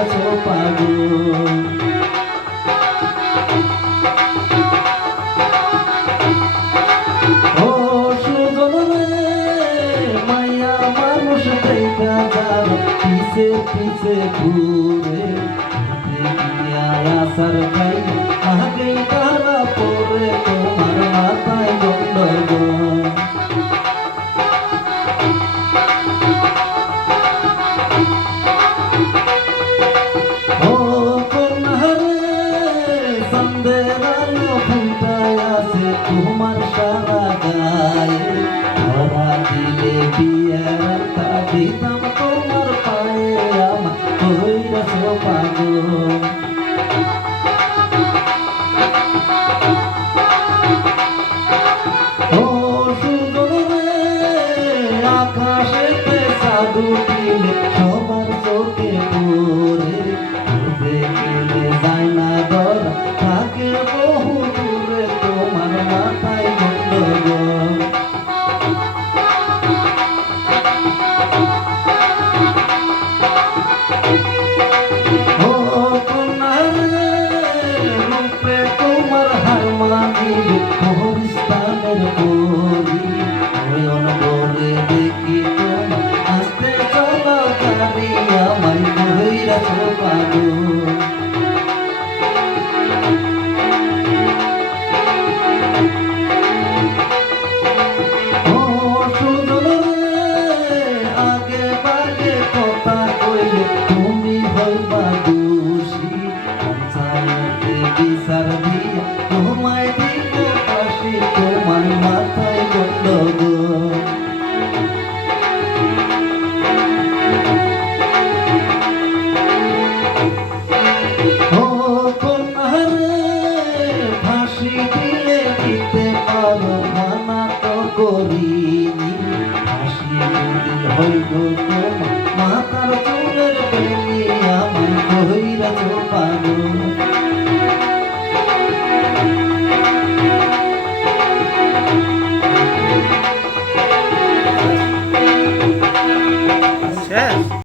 কইরাছ পাগল। ও সুজন রে মাইয়া মানুষ দেখা যার পিছে পিছে ঘুরে দেখিয়া আসার খাই আগে তারা পরে তোমার মাথায় গন্ডগোল। ও কন্যারে সন্দের আলো ফুটায় আছে তোমার সারা গায়ে ধরা দিলে বিয়ের আত্মা দিতাম তোমার পায়ে আমার কইরাছ পাগল। ও সুজন রে আকাশেতে চাঁদ উঠিলে সবার চোখে পড়ে খুঁজে গেলে যায় না ধরা থাকে বহু দূরে তোমার মাথায় গন্ডগোল। ও কন্যারে রূপে তোমার হার মানিলে হরিস্থানের পরি নয়ন ভরে দেখি তোমার আসতে চলা গাড়ি আমায় কইরাছ পাগল। ও সুজন রে আগে বাগে কথা কইলে তুমি হইবা দোষী পঞ্চায়েতে বিচার দিয়া তোমায় দিব ফাঁসি তোমার মাথায় গন্ডগোল। ও কন্যারে ফাঁসি দিলে দিতে পারো মানা তো করিনি ফাঁসি যদি হইব তোমার মাথার চুলের বেলি আমায় কইরাছ পাগল।